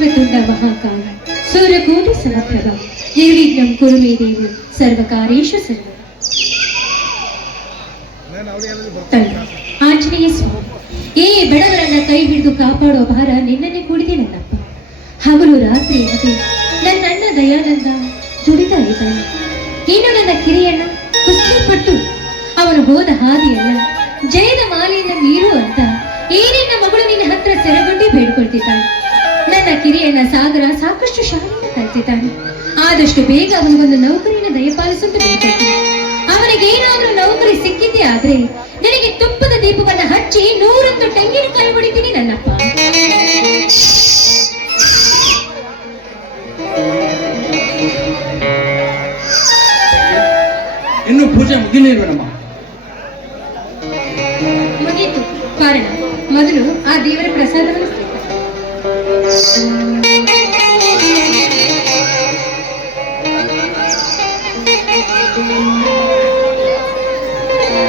ವಕ್ರತುಂಡ ಮಹಾಕಾಯ ಸೂರ್ಯಕೋಟಿ ಸಮಪ್ರಭ ನಿರ್ವಿಘ್ನಂ ಕುರು ಮೇ ದೇವಿ ಸರ್ವಕಾರ್ಯೇಷು ಸರ್ವದಾ. ಆಂಜನೇಯ ಸ್ವಾಮಿ, ಏ ಬಡವರನ್ನ ಕೈ ಹಿಡಿದು ಕಾಪಾಡುವ ಭಾರ ನಿನ್ನನ್ನೇ ಕೂಡಿದೆ ನನ್ನಪ್ಪ. ಹಗಲು ರಾತ್ರಿ ಎನ್ನದೆ ನನ್ನಣ್ಣ ದಯಾನಂದ ದುಡಿತಾ ಇದ್ದಾನೆ. ಇನ್ನು ನನ್ನ ಕಿರಿಯಣ್ಣ ಕುಸ್ತಿ ಪಟ್ಟು ಅವನು ಹೋದ ಹಾದಿಯಲ್ಲ ಜಯದ ಮಾಲೆಯಿಂದ ನೀರು ಅಂತ ಈ ನಿನ್ನ ಮಗಳು ನಿನ್ನ ಹತ್ರ ಸೆರಗೊಂಡಿ ಬೇಡ್ಕೊಳ್ತಿದ್ದಾನೆ. ನನ್ನ ಕಿರಿಯಣ್ಣ ಸಾಗರ ಸಾಕಷ್ಟು ಶಾಲೆಯನ್ನು ಕಲಿತಿದ್ದಾನೆ. ಆದಷ್ಟು ಬೇಗ ಅವನಿಗೊಂದು ನೌಕರಿನ ದಯಪಾಲಿಸುತ್ತ ಬೇಡ್ಕೊಳ್ತೀನಿ. ಅವನಿಗೇನಾದ್ರೂ ನೌಕರಿ ಸಿಕ್ಕಿದ್ದೇ ಆದ್ರೆ ನನಗೆ ತುಪ್ಪದ ದೀಪವನ್ನ ಹಚ್ಚಿ 100 ತೆಂಗಿನಕಾಯಿ ಹೊಡಿತೀನಿ ನನ್ನಪ್ಪ. ಇನ್ನು ಪೂಜೆ ಮುಗಿಲಿಲ್ವೇನಮ್ಮ? ಮುಗೀತು. ಕಾರಣ ಮೊದಲು ಆ ದೇವರ ಪ್ರಸಾದವನ್ನು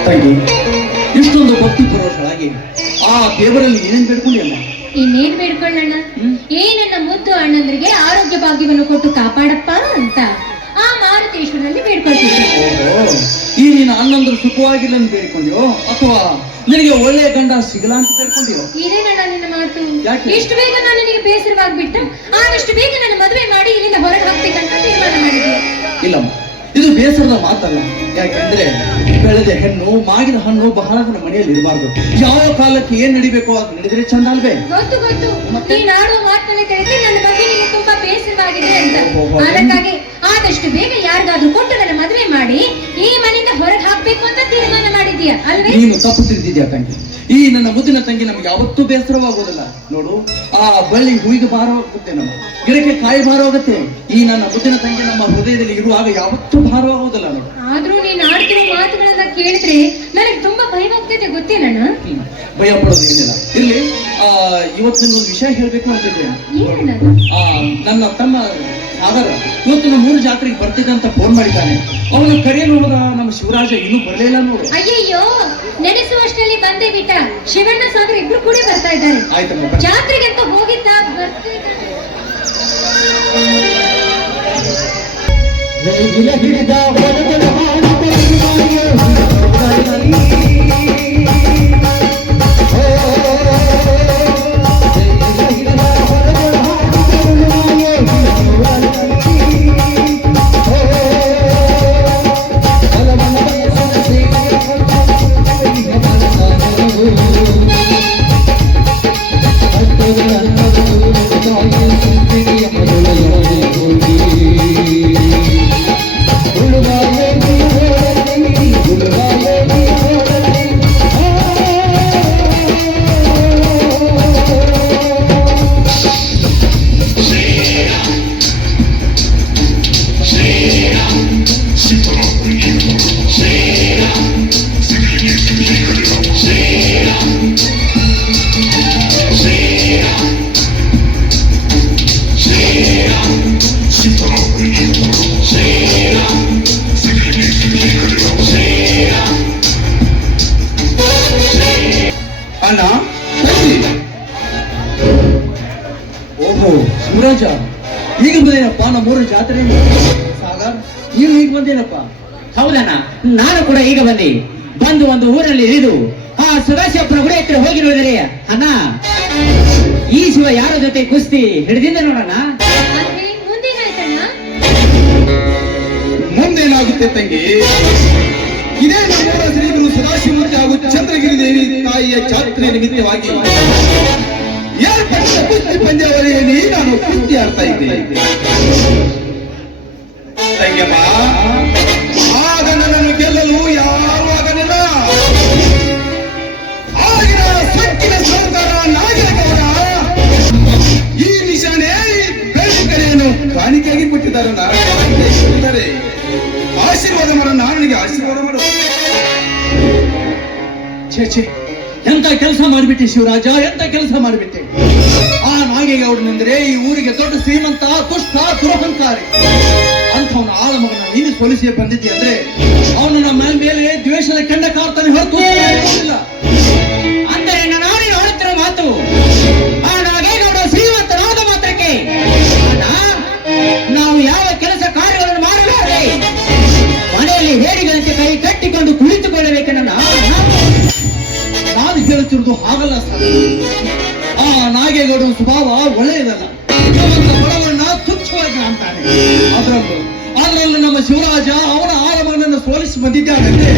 ತಂಗಿ, ಇಷ್ಟೊಂದು ಭಕ್ತಿ ಪರವಶರಾಗಿ ಆ ದೇವರಲ್ಲಿ ಏನೇನ್ ಬೇಡ್ಕೊಂಡಿ ಅಮ್ಮ? ಇನ್ನೇನ್ ಬೇಡ್ಕೊಳ್ಳೋಣ? ನನ್ನ ಮುದ್ದು ಅಣ್ಣಂದ್ರಿಗೆ ಆರೋಗ್ಯ ಭಾಗ್ಯವನ್ನು ಕೊಟ್ಟು ಕಾಪಾಡಪ್ಪ ಅಂತ ಆ ಮಾರುತೇಶ್ವರಲ್ಲಿ ಬೇಡ್ಕೊಳ್ತಿದ್ದೆ. ಈ ನಿನ್ನ ಅಣ್ಣಂದ್ರು ಸುಖವಾಗಿಲ್ಲ ಅಂತ ಬೇಡ್ಕೊಂಡ್ಯೋ ಅಥವಾ ನಿನಗೆ ಒಳ್ಳೆಯ ಗಂಡ ಸಿಗಲ್ಲ ಅಂತ ಬೇಡ್ಕೊಂಡ್ಯೋ? ಇದೇನಣ್ಣ ನಿನ್ನ ಮಾತು? ಎಷ್ಟು ಬೇಗ ನಾನು ನಿನಗೆ ಬೇಸರವಾಗ್ಬಿಟ್ಟ ಆದಷ್ಟು ಬೇಗ ನನ್ನ ಮದುವೆ ಮಾಡಿ ಇಲ್ಲಿಂದ ಹೊರಗೆ ಹಾಕ್ಬೇಕಂತ ತೀರ್ಮಾನ ಮಾಡಿದ್ದೆ. ಇಲ್ಲಮ್ಮ, ಇದು ಬೇಸರದ ಮಾತಲ್ಲ. ಯಾಕೆಂದ್ರೆ ಬೆಳೆದ ಹೆಣ್ಣು ಮಾಗಿದ ಹಣ್ಣು ಬಹಳ ದಿನ ಮನೆಯಲ್ಲಿ ಇರಬಾರ್ದು. ಯಾವ ಕಾಲಕ್ಕೆ ಏನ್ ನಡಿಬೇಕೋ ಅದು ನಡೆದ್ರೆ ಚಂದ ಅಲ್ವೇ? ಗೊತ್ತು ಗೊತ್ತು. ನೀನ್ ಆಡುವ ಮಾತನ್ನ ತಿಳಿಸಿ ನನ್ನ ಬಗ್ಗೆ ನಿನಗೆ ತುಂಬಾ ಬೇಸರವಾಗಿದೆ ಅಂತ. ಅದಕ್ಕಾಗಿ ಆದಷ್ಟು ಬೇಗ ಯಾರಿಗಾದ್ರೂ ಕೊಟ್ಟು ನನ್ನ ಮದುವೆ ಮಾಡಿ ಈ ಮನೆಯಿಂದ ಹೊರಗೆ ಹಾಕ್ಬೇಕು ಅಂತ ತೀರ್ಮಾನ ಮಾಡಿದ್ಯಾ ಅಲ್ವೇ? ನೀನು ತಪ್ಪು ತಿಳಿದಿದ್ಯಾ ತಂಗಿ. ಈ ನನ್ನ ಮುದ್ದಿನ ತಂಗಿ ನಮ್ಗೆ ಯಾವತ್ತೂ ಬೇಸರವಾಗೋದಿಲ್ಲ. ನೋಡು, ಆ ಬಳ್ಳಿ ಹೂವಿಗೆ ಭಾರವಾಗುತ್ತೆ, ನಮ್ಮ ಗಿಡಕ್ಕೆ ಕಾಯಿ ಭಾರವಾಗುತ್ತೆ. ಈ ನನ್ನ ಮುದ್ದಿನ ತಂಗಿ ನಮ್ಮ ಹೃದಯದಲ್ಲಿ ಇರುವಾಗ ಯಾವತ್ತೂ ಭಾರವಾಗೋದಿಲ್ಲ. ನೋಡು, ಆದ್ರೂ ನೀನ್ ಆಡ್ತಿರೋ ಮಾತುಗಳನ್ನ ಕೇಳಿದ್ರೆ ನನಗೆ ತುಂಬಾ ಭಯವಾಗ್ತದೆ ಗೊತ್ತೇನಣ್ಣ? ಭಯ ಪಡೋದು ಏನಿಲ್ಲ. ಇಲ್ಲಿ ಇವತ್ತು ಒಂದು ವಿಷಯ ಹೇಳ್ಬೇಕು ಅಂತಿದ್ದೆ. ನನ್ನ ತಮ್ಮ ಸಾಗರ ಇವತ್ತು ನಮ್ಮ 3 ಜಾತ್ರೆಗೆ ಬರ್ತಿದ್ದೆ ಅಂತ ಫೋನ್ ಮಾಡಿದ್ದಾನೆ. ಅವನ ಕರೆಯಲು ಹೋದ ನಮ್ಮ ಶಿವರಾಜ ಇನ್ನೂ ಬರಲಿಲ್ಲ ನೋಡು. ಅಯ್ಯಯ್ಯೋ, ನೆನೆಸುವಷ್ಟರಲ್ಲಿ ಬಂದೇ ಬಿಟ್ಟ. ಶಿವಣ್ಣ ಸಾಗರ ಇಬ್ರು ಕೂಡ ಬರ್ತಾ ಇದ್ದಾರೆ. ಆಯ್ತಮ್ಮ, ಜಾತ್ರೆಗೆ ಅಂತ ಹೋಗಿದ್ದ. ಅಣ್ಣ, ಓಹೋ ಶಿವರಾಜ, ಈಗ ಬಂದೇನಪ್ಪ ನಮ್ಮೂರ ಜಾತ್ರೆ. ಸಾಗರ್, ನೀವು ಈಗ ಬಂದೇನಪ್ಪ? ಹೌದಣ್ಣ, ನಾನು ಕೂಡ ಈಗ ಬಂದು ಒಂದು ಊರಲ್ಲಿ ಇಳಿದು ಆ ಸದಾಶಿವಪ್ಪನ ಗುಡಿ ಹತ್ರ ಹೋಗಿ ನೋಡಿದರೆ ಅಣ್ಣ, ಈ ಶಿವ ಯಾರ ಜೊತೆ ಕುಸ್ತಿ ಹಿಡಿದಿಂದ ನೋಡೋಣ. ಮುಂದೇನಾಗುತ್ತೆ ತಂಗಿ? ಇದೇ ನಮ್ಮೂರ ಶ್ರೀಗುರು ಸದಾಶಿವಮೂರ್ತಿ ಹಾಗೂ ಚಂದ್ರಗಿರಿ ದೇವಿ ತಾಯಿಯ ಜಾತ್ರೆ ನಿಮಿತ್ತವಾಗಿ ಏರ್ಪಟ್ಟ ಕುಸ್ತಿ ಪಂದ್ಯಾವಳಿಯಲ್ಲಿ ನಾನು ಕುಸ್ತಿ ಆಡ್ತಾ ಇದ್ದೆ. ತಂಗಮ್ಮ, ಆಗ ನನ್ನನ್ನು ಗೆಲ್ಲಲು ಯಾರು ಆಗಲಿಲ್ಲ. ಆಗಿನ ಸೊಕ್ಕಿನ ಸರ್ಕಾರ ನಾಗೇಗೌಡ ಈ ನಿಶಾನೆ ಬೆಳ್ಳಿ ಕಡೆಯನ್ನು ಕಾಣಿಕೆಯಾಗಿ ಕೊಟ್ಟಿದ್ದಾರೆ. ಆಶೀರ್ವಾದ ಮಾಡ, ನಾನಿಗೆ ಆಶೀರ್ವಾದ ಮಾಡು. ಛೇ, ಎಂತ ಕೆಲಸ ಮಾಡಿಬಿಟ್ಟೆ ಶಿವರಾಜ, ಎಂತ ಕೆಲಸ ಮಾಡಿಬಿಟ್ಟೆ. ಆ ನಾಗೇಗೌಡನೆಂದರೆ ಈ ಊರಿಗೆ ದೊಡ್ಡ ಶ್ರೀಮಂತ, ದುಷ್ಟ, ದುರಹಂಕಾರಿ. ಅಂಥವನ ಆಳ ಮಗನ ನೀನು ಸೋಲಿಸಿ ಬಂದಿದ್ದೆ ಅಂದ್ರೆ ಅವನು ನಮ್ಮ ಮೇಲೆ ದ್ವೇಷದ ಕೆಂಡ ಕಾರ್ತಾನೆ ಹೊರತು ಅಂದರೆ ನಾನು ಹೇಳುತ್ತಿರೋ ಮಾತು ಆ ನಾಗೇಗೌಡ ಶ್ರೀಮಂತನಾದ ಮಾತ್ರಕ್ಕೆ ಒಳ್ಳೆಯದಲ್ಲ. ಶ್ರೀಮಂತ ಬಡವರನ್ನ ತುಚ್ಛವಾಗಿ ಕಾಣ್ತಾನೆ. ಅದರಲ್ಲೂ ನಮ್ಮ ಶಿವರಾಜ ಅವನ ಆಲಮಗನನ್ನು ಸೋಲಿಸಿ ಬಂದಿದ್ದಾನಂತೆ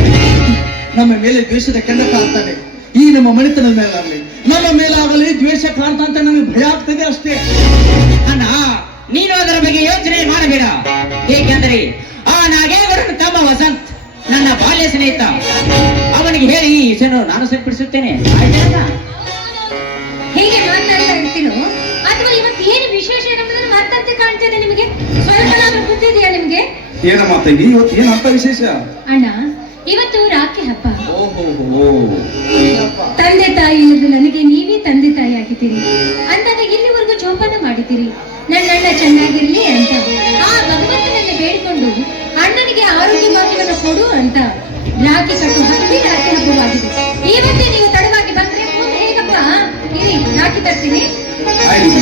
ನಮ್ಮ ಮೇಲೆ ದ್ವೇಷದ ಕೆಂಡ ಕಾಣ್ತಾನೆ. ಈ ನಮ್ಮ ಮನೆತನದ ಮೇಲಾಗಲಿ ನಮ್ಮ ಮೇಲಾಗಲಿ ದ್ವೇಷ ಕಾಣ್ತಾ ಅಂತ ನಮಗೆ ಭಯ ಆಗ್ತದೆ ಅಷ್ಟೇ. ಅಣ್ಣ, ನೀನು ಅದರ ಬಗ್ಗೆ ಯೋಚನೆ ಮಾಡಬೇಡ. ಏಕೆಂದರೆ ಆ ನಾಗೇಗೌಡನ ತಮ್ಮ ವಸಂತ್ ನನ್ನ ಬಾಲ್ಯ ಸ್ನೇಹಿತ. ಅವನಿಗೆ ಹೇಳಿ ಈ ವಿಷಯವನ್ನು ನಾನು ಸರಿಪಡಿಸುತ್ತೇನೆ. ಆಯ್ತಾ? ಹೇಗೆ ಮಾತನಾಡ್ತಾ ಇರ್ತೀನೋ ಅಥವಾ ಇವತ್ತು ಏನು ವಿಶೇಷ ಎಂಬುದನ್ನು ಮತ್ತಂತೆ ಕಾಣ್ತದೆ ನಿಮಗೆ? ಸ್ವಲ್ಪನಾದ್ರೂ ಗೊತ್ತಿದೆಯಾ ನಿಮ್ಗೆ? ಏನಮ್ಮ ತಂಗಿ, ಇವತ್ತು ಏನಂತ ವಿಶೇಷ? ಅಣ್ಣ, ಇವತ್ತು ರಾಖಿ ಹಬ್ಬ. ಓಹೋ, ತಂದೆ ತಾಯಿ ಇಲ್ಲದ ನನಗೆ ನೀವೇ ತಂದೆ ತಾಯಿ ಆಗಿದ್ದೀರಿ ಅಂದಾಗ ಇಲ್ಲಿವರೆಗೂ ಜೋಪಾನ ಮಾಡಿದ್ದೀರಿ. ನನ್ನ ಅಣ್ಣ ಚೆನ್ನಾಗಿರ್ಲಿ ಅಂತ ಆ ಭಗವಂತನಲ್ಲಿ ಬೇಡಿಕೊಂಡು ಅಣ್ಣನಿಗೆ ಆರೋಗ್ಯ ಭಾಗ್ಯವನ್ನು ಕೊಡು ಅಂತ ರಾಖಿ ಕಟ್ಟು ಹಬ್ಬಿ ರಾಖಿ ಹಬ್ಬವಾಗಿದೆ. ಇವತ್ತೇ ನೀವು ತಡವಾಗಿ ಬಂದ್ರೆ ಮುಂದೆ ಹೇಗಪ್ಪ? ಇರಿ, ರಾಖಿ ತರ್ತೀನಿ. ಆಯ್ತು.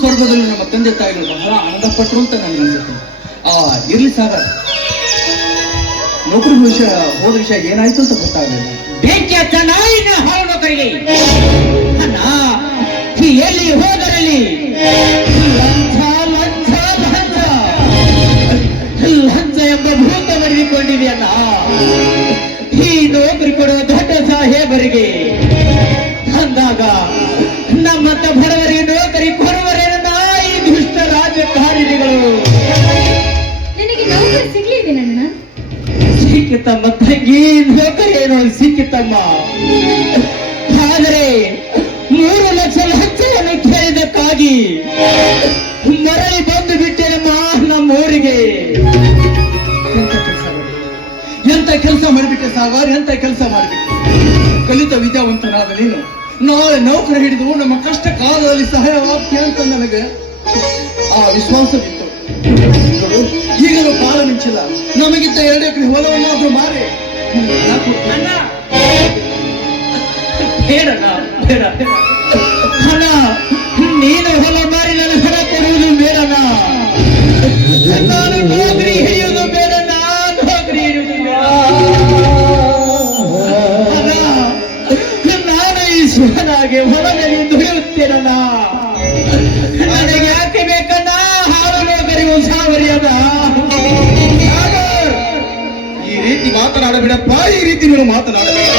ಸ್ವರ್ಗದಲ್ಲಿ ನಮ್ಮ ತಂದೆ ತಾಯಿಗಳು ಬಹಳ ಆನಂದಪಟ್ಟರು ಅಂತ ನನಗೆ ಅನ್ಸುತ್ತೆ. ಇರ್ಲಿ ಸಾಗರ್, ನೌಕರಿ ವಿಷಯ ಹೋದ ವಿಷಯ ಏನಾಯ್ತು ಅಂತ ಗೊತ್ತಾಗಲಿಲ್ಲ. ಬೆಂಕಿ ಹಚ್ಚಣ್ಣ ಇನ್ನು ಹಾಳು ನೌಕರಿಗೆ ಅಣ್ಣ, ಎಲ್ಲಿ ಹೋದರಲ್ಲಿ ಲಂಚ ಲಂಚ ಲಂಚ ಲಂಚ ಎಂಬ ಭೂತ ಬರೆದುಕೊಂಡಿದೆಯಲ್ಲ. ಈ ನೌಕರಿ ಕೊಡುವ ದೊಡ್ಡ ಸಾಹೇಬರಿಗೆ ಅಂದಾಗ ನಮ್ಮಂತ ಬಡವರಿಗೆ ನೌಕರಿ ಕೊಡುವರೇನ ಈ ದುಷ್ಟ ರಾಜಕಾರಣಿಗಳು. ನನಗೆ ನೌಕರಿ ಸಿಗ್ಲಿದೆ ನನ್ನ ಸಿಕ್ಕಿತಮ್ಮ ತಂಗಿ, ನೌಕರಿ ಏನೋ ಸಿಕ್ಕಿತಮ್ಮ. ಆದರೆ 3 ಲಕ್ಷ ಲಂಚವನ್ನು ಕೇಳಿದಕ್ಕಾಗಿ ಮರಳಿ ಬಂದು ಬಿಟ್ಟೆನಮ್ಮ ನಮ್ಮೂರಿಗೆ. ಎಂತ ಕೆಲಸ ಮಾಡಿಬಿಟ್ಟೆ ಸಾಗರ್, ಎಂತ ಕೆಲಸ ಮಾಡಿಬಿಟ್ಟೆ. ಕಲಿತ ವಿದ್ಯಾವಂತನಾದ ನೀನು ನಾಳೆ ನೌಕರಿ ಹಿಡಿದು ನಮ್ಮ ಕಷ್ಟ ಕಾಲದಲ್ಲಿ ಸಹಾಯವಾಗ್ತೀಯ ಅಂತ ನನಗೆ ವಿಶ್ವಾಸವಿತ್ತು. ಈಗಲೂ ಕಾಲ ಮಿಂಚಿಲ್ಲ. ನಮಗಿದ್ದ 2 ಎಕರೆ ಹೊಲವನ್ನಾದ್ರೂ ಮಾರಿ ಅಣ್ಣ, ಬೇಡಣ್ಣ, ಬೇಡ ಅಣ್ಣ, ನೀನು ಹೊಲ ಮಾರಿ ನನ್ನ ಹಣ ಕೊಡುವುದು ಬೇಡಣ್ಣ. ನಾನು ನೌಕರಿ ಹಿಡಿಯುವುದು ಬೇಡಣ್ಣ, ನೌಕರಿ ಹಿಡಿಯುವುದು ಬೇಡ ಅಣ್ಣ. ನಾನು ಈ ಶಿವನಾಗೆ ಹೊಲದಲ್ಲಿ ದುಡಿಯುತ್ತೇನಣ್ಣ. ನನಗೆ ಯಾಕೆ ಬೇಕಣ್ಣ ಹಾಳು ನೌಕರಿ ಉಸಾವರಿ ಅದ. ಈ ರೀತಿ ಮಾತನಾಡಬೇಡಪ್ಪ, ಈ ರೀತಿ ನೀನು ಮಾತನಾಡಬೇಡ.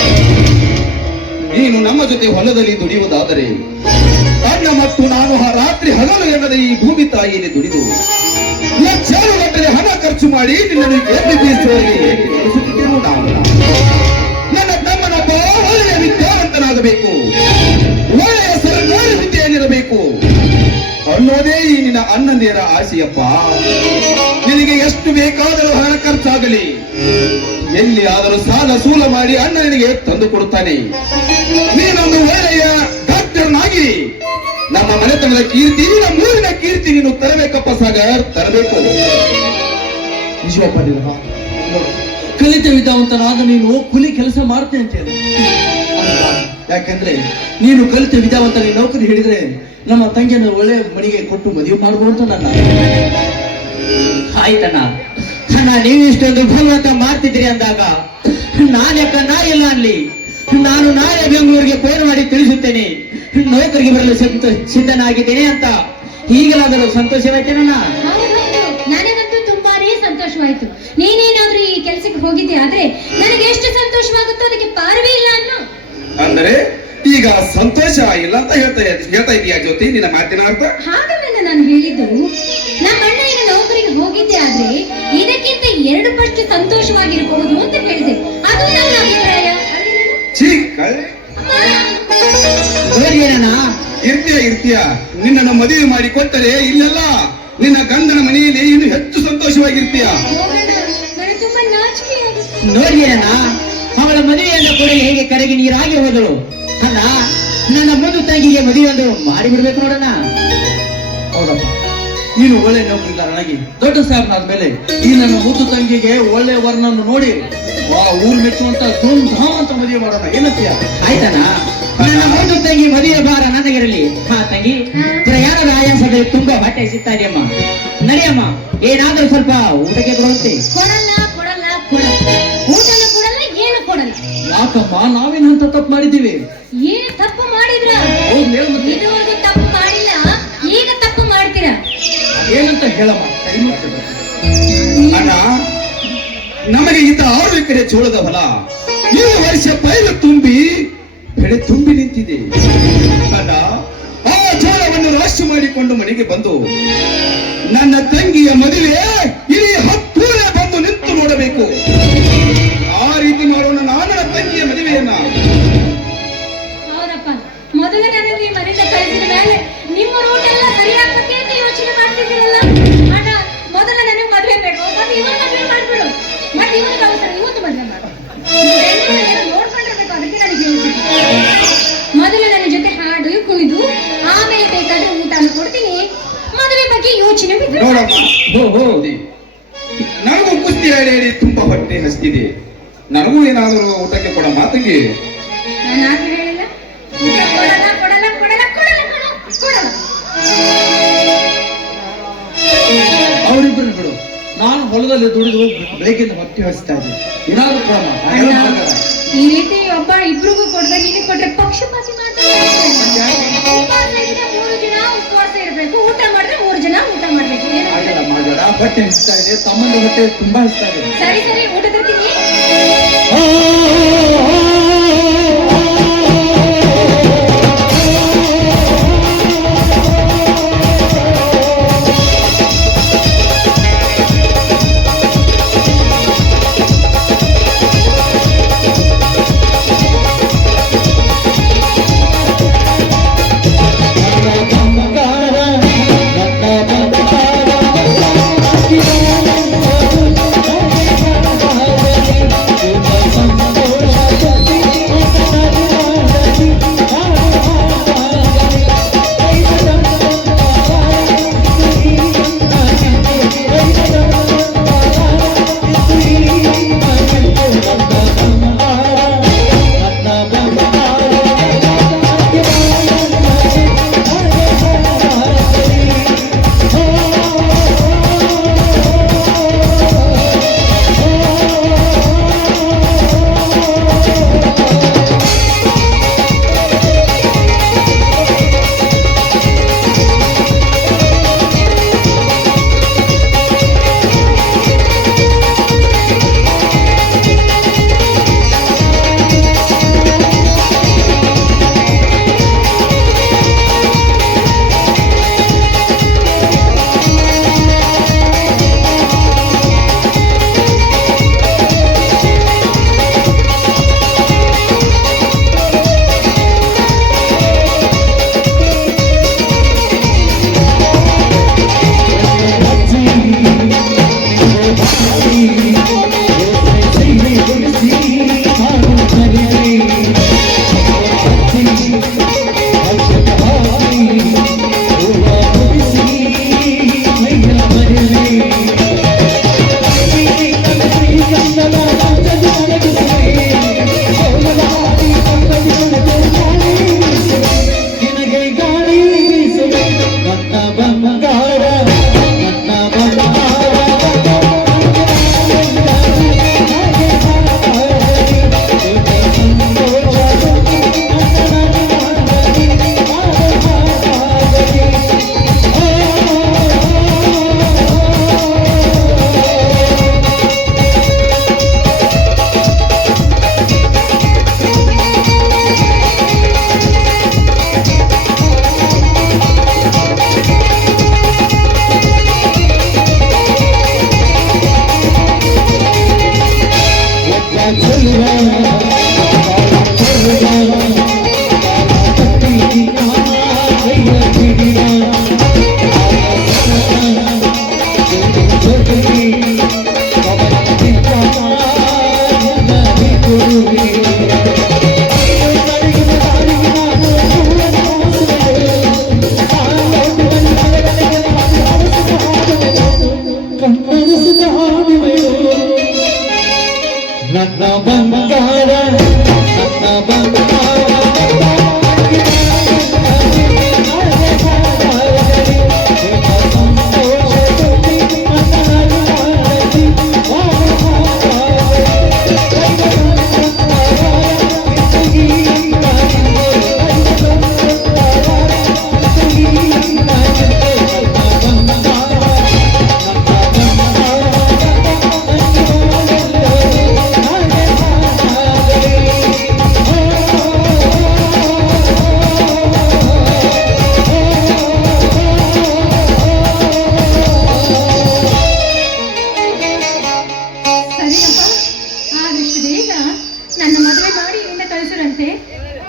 ನೀನು ನಮ್ಮ ಜೊತೆ ಹೊಲದಲ್ಲಿ ದುಡಿಯುವುದಾದರೆ ಅಣ್ಣ ಮತ್ತು ನಾನು ರಾತ್ರಿ ಹಗಲು ಎನ್ನದೆ ಈ ಭೂಮಿ ತಾಯಿಯಲ್ಲಿ ದುಡಿದು ಲಕ್ಷಾರು ಗಟ್ಟಲೆ ಹಣ ಖರ್ಚು ಮಾಡಿ ನಿನ್ನನ್ನು ನಡೆಸುತ್ತಿದ್ದೆವು ನಾವು. ನನ್ನ ತಮ್ಮನೊಬ್ಬ ಒಳ್ಳೆಯ ವಿದ್ಯಾವಂತನಾಗಬೇಕು, ಒಳ್ಳೆಯ ಸರ್ಕಾರಿ ವಿದ್ಯೆಯಲ್ಲಿರಬೇಕು ಅನ್ನೋದೇ ಈ ನಿನ್ನ ಅಣ್ಣಂದಿರ ಆಸೆಯಪ್ಪ. ನಿನಗೆ ಎಷ್ಟು ಬೇಕಾದರೂ ಹಣ ಖರ್ಚಾಗಲಿ, ಎಲ್ಲಿ ಆದರೂ ಸಾಲ ಸೂಲ ಮಾಡಿ ಅಣ್ಣ ನಿನಗೆ ತಂದು ಕೊಡುತ್ತಾನೆ. ನೀನೊಂದು ಒಳ್ಳೆಯ ಡಾಕ್ಟರ್ನಾಗಿ ನಮ್ಮ ಮನೆತನದ ಕೀರ್ತಿ, ನಮ್ಮ ಊರಿನ ಕೀರ್ತಿ ನೀನು ತರಬೇಕಪ್ಪ ಸಾಗರ್, ತರಬೇಕು. ನಿಜವಪ್ಪ ನಿನ್ನ ಮಾತು. ನೋಡು, ಕಲಿತ ವಿದ್ಯಾವಂತನಾದ ನೀನು ಕೂಲಿ ಕೆಲಸ ಮಾಡ್ತೆ ಅಂತ ಹೇಳಿ. ಯಾಕಂದ್ರೆ ನೀನು ಕಲಿತ ವಿದ್ಯಾವಂತ ನೌಕರಿ ಹಿಡಿದ್ರೆ ನಮ್ಮ ತಂಗಿಯನ್ನು ಒಳ್ಳೆ ಮನೆಗೆ ಕೊಟ್ಟು ಮದುವೆ ಮಾಡಬಹುದು ಅಂತ ನನ್ನ ಆಯ್ತಣ್ಣ. ಅಣ್ಣ, ನೀವು ಇಷ್ಟೊಂದು ಭಗವಂತ ಮಾಡ್ತಿದ್ರಿ ಅಂದಾಗ ನಾನ್ಯಾಕ ನಾ ಇಲ್ಲ ಅನ್ಲಿ. ನಾನು ನಾಳೆ ಬೆಂಗಳೂರಿಗೆ ಫೋನ್ ಮಾಡಿ ತಿಳಿಸುತ್ತೇನೆ ನೌಕರಿಗೆ ಬರಲು ಸಿದ್ಧನಾಗಿದ್ದೇನೆ ಅಂತ. ಈಗಲಾದರೂ ಸಂತೋಷವಾಯ್ತೇನಣ್ಣ? ನನಗಂತೂ ತುಂಬಾನೇ ಸಂತೋಷವಾಯ್ತು. ನೀನೇನಾದ್ರೂ ಈ ಕೆಲಸಕ್ಕೆ ಹೋಗಿದ್ದೆ ಆದ್ರೆ ನನಗೆ ಎಷ್ಟು ಸಂತೋಷವಾಗುತ್ತೋ ಅದಕ್ಕೆ ಪಾರವೇ ಇಲ್ಲ ಅನ್ನೋ. ಅಂದರೆ ಈಗ ಸಂತೋಷ ಇಲ್ಲ ಅಂತ ಹೇಳ್ತಾ ಇದೀಯಾ ಜ್ಯೋತಿ? ನಿನ್ನ ಮಾತಿನ ಅರ್ಥ ಹಾಗಲ್ಲ ನಾನು ಹೇಳಿದ್ದು. ನಮ್ಮ ಅಣ್ಣ ಈಗ ನೌಕರಿಗೆ ಹೋಗಿದ್ದೆ ಆದ್ರೆ ಇದಕ್ಕಿಂತ 2 ಪಟ್ಟು ಸಂತೋಷವಾಗಿರಬಹುದು ಅಂತ ಹೇಳಿದೆ. ಅದು ನನ್ನ ಅಭಿಪ್ರಾಯ. ಇರ್ತೀಯ ನಿನ್ನನ್ನು ಮದುವೆ ಮಾಡಿ ಕೊಟ್ಟರೆ ಇಲ್ಲೆಲ್ಲ ನಿನ್ನ ಗಂಡನ ಮನೆಯಲ್ಲಿ ಇನ್ನು ಹೆಚ್ಚು ಸಂತೋಷವಾಗಿರ್ತೀಯ. ನನಗೆ ತುಂಬಾ ನಾಚಿಕೆ ಆಗುತ್ತೆ. ನೋಡಿಯಣ್ಣ, ಅವಳ ಮದುವೆಯನ್ನ ಕೂಡ ಹೇಗೆ ಕರೆಗೆ ನೀರಾಗಿ ಹೋದಳು. ಅಣ್ಣ, ನನ್ನ ಮುಂದು ತಂಗಿಗೆ ಮದುವೆಯೊಂದು ಮಾಡಿಬಿಡ್ಬೇಕು ನೋಡೋಣ. ಹೌದಪ್ಪ, ನೀನು ಒಳ್ಳೆ ನೌಕರಿದಾರನಾಗಿ ದೊಡ್ಡ ಸಾಹೇಬನಾದ್ಮೇಲೆ ಈ ನನ್ನ ಮುದ್ದು ತಂಗಿಗೆ ಒಳ್ಳೆ ವರ್ಣನ್ನು ನೋಡಿ ಊರು ಮೆಚ್ಚುವಂತ ಧೂಮ್ ಧಾಮ್ ಅಂತ ಮದುವೆ ಮಾಡೋಣ, ಏನಂತೀಯ? ಆಯ್ತಣ್ಣ, ನನ್ನ ಮುಂದು ತಂಗಿ ಮದುವೆ ಭಾರ ನನಗಿರಲಿ. ಹಾ ತಂಗಿ, ಪ್ರಯಾಣದ ಆಯಾಸದಲ್ಲಿ ತುಂಬಾ ಹೊಟ್ಟೆ ಸಿಗ್ತಾ ಇದೆಯಮ್ಮ. ನಡಿಯಮ್ಮ, ಏನಾದ್ರೂ ಸ್ವಲ್ಪ ಊಟಕ್ಕೆ ಕೊಡುತ್ತೆ. ಕೊಡಲ್ಲ ಕೊಡಲ್ಲ ಕೊಡಲ್ಲ, ಊಟನೂ ಕೊಡಲ್ಲ, ಏನು ಕೊಡಲ್ಲ. ಯಾಕಮ್ಮ, ನಾವೇನಂತ ತಪ್ಪು ಮಾಡಿದ್ದೀವಿ? ಏನು ತಪ್ಪು ಮಾಡಿದ್ರ? ಹೌದು, ಹೇಳು ಮತ್ತೆ. ಇದುವರೆಗೂ ತಪ್ಪು ಮಾಡಿಲ್ಲ, ಈಗ ತಪ್ಪು ಮಾಡ್ತೀರಾ? ಏನಂತ ಹೇಳಮ್ಮ. ಅಣ್ಣ, ನಮಗೆ ಇದ್ದ 6 ಎಕರೆ ಜೋಳದ ಹೊಲ ಈ ವರ್ಷ ಪೈರು ತುಂಬಿ ಬೆಳೆ ತುಂಬಿ ನಿಂತಿದೆ. ಅಣ್ಣ, ಆ ಜೋಳವನ್ನು ರಾಶಿ ಮಾಡಿಕೊಂಡು ಮನೆಗೆ ಬಂದು ನನ್ನ ತಂಗಿಯ ಮದುವೆ ಇಲ್ಲಿ 10 ಊರೇ ಬಂದು ನಿಂತು ನೋಡಬೇಕು. ಆ ರೀತಿ ಮಾಡೋಣ ನನ್ನ ತಂಗಿಯ ಮದುವೆಯನ್ನ. ಹೌದಪ್ಪ, ಮೊದಲು ನನಗೆ ಈ ಮನೆಯಿಂದ ಕಳಿಸಿದ ಮೇಲೆ ನಿಮ್ಮ ರೂಟ್ ಎಲ್ಲ ಸರಿಯಾಗಕ್ಕೆ ಅಂತ ಯೋಚನೆ ಮಾಡ್ತಿದ್ದೀರಲ್ಲ. ಅಣ್ಣ, ಮೊದಲು ನನಗೆ ಮದುವೆ ಬೇಕು, ಮತ್ತೆ ಇವನ್ ಮದುವೆ ಮಾಡ್ಬಿಡು, ಮತ್ತೆ ಇವನಿಗೆ ಅವಸರ, ಇವತ್ತು ಮದುವೆ ಮಾಡು. ನೋಡ್ಕೊಂಡಿರ್ಬೇಕು, ಅದಕ್ಕೆ ನನಗೆ ಮೊದಲು ನನ್ನ ಜೊತೆ ಹಾಡು ಕುಣಿದು ಆಮೇಲೆ ಬೇಕಾದ್ರೆ ಊಟನ ಕೊಡ್ತೀನಿ. ಮದುವೆ ಬಗ್ಗೆ ಯೋಚನೆ ಬಿಟ್ಟು ನೋಡಮ್ಮ, ನನಗೂ ಕುಸ್ತಿ ಹೇಳಿ ತುಂಬಾ ಹೊಟ್ಟೆ ಹಸ್ತಿದೆ. ನನಗೂ ಏನಾದರೂ ಊಟಕ್ಕೆ ಕೊಡ ಮಾತಿಗೆ. ನಾನು ಆಗ ಹೇಳಿಲ್ಲ, ಊಟ ಕೊಡಲ್ಲ ಕೊಡಲ್ಲ ಕೊಡಲ್ಲ ಕೊಡಲ್ಲ ಕೊಡಲ್ಲ ಕೊಡಲ್ಲ. ಹೊಲದಲ್ಲಿ ದುಡಿದು ಬೆಳಗ್ಗಿಂದ ಹೊಟ್ಟೆ ಹರಿಸ್ತಾ ಇದ್ದೆ. ಏನಾದ್ರು ಕೊಡಮ್ಮ, ಹಾಗೆಲ್ಲ ಅಣ್ಣ, ಮಾಡ್ಬೇಡ. ಈ ರೀತಿ ಒಬ್ಬ ಇಬ್ರಿಗೂ ಕೊಡ್ದ ನಿನಗೆ ಕೊಟ್ರೆ ಪಕ್ಷಪಾತಿ ಮಾಡ್ತಾರೆ. ಉಪವಾಸ ಇದ್ರೆ 3 ಜನ ಉಪವಾಸ ಇರ್ಬೇಕು, ಊಟ ಮಾಡಿದ್ರೆ 3 ಜನ ಊಟ ಮಾಡ್ಬೇಕು. ಏನಂತ? ಹಾಗೆಲ್ಲ ಮಾಡಬೇಡ. ಹೊಟ್ಟೆ ಹರಿಸ್ತಾ ಇದೆ, ತಮ್ಮನ ಹೊಟ್ಟೆ ತುಂಬಾ ಹರಿಸ್ತಾ ಇದೆ. ಸರಿ ಸರಿ, ಊಟ ತರ್ತೀನಿ.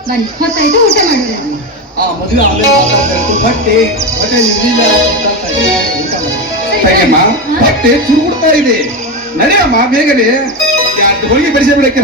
ಬನ್ನಿ, ಹೊತ್ತಾಯ್ತು, ಊಟ ಮಾಡೋಣ. ಮದುವೆ ಆಮೇಲೆ ಮಾತಾಡ್ತಾ ಬಟ್ಟೆ ಹೊಟ್ಟೆ ಬಟ್ಟೆ ಚುರುಡ್ತಾ ಇದೆ. ನಡೆಯಮ್ಮ ಬೇಗನೆ ಹೋಗಿ ಬೆಳೆಸಿ ಬಿಡಕ್ಕೆ.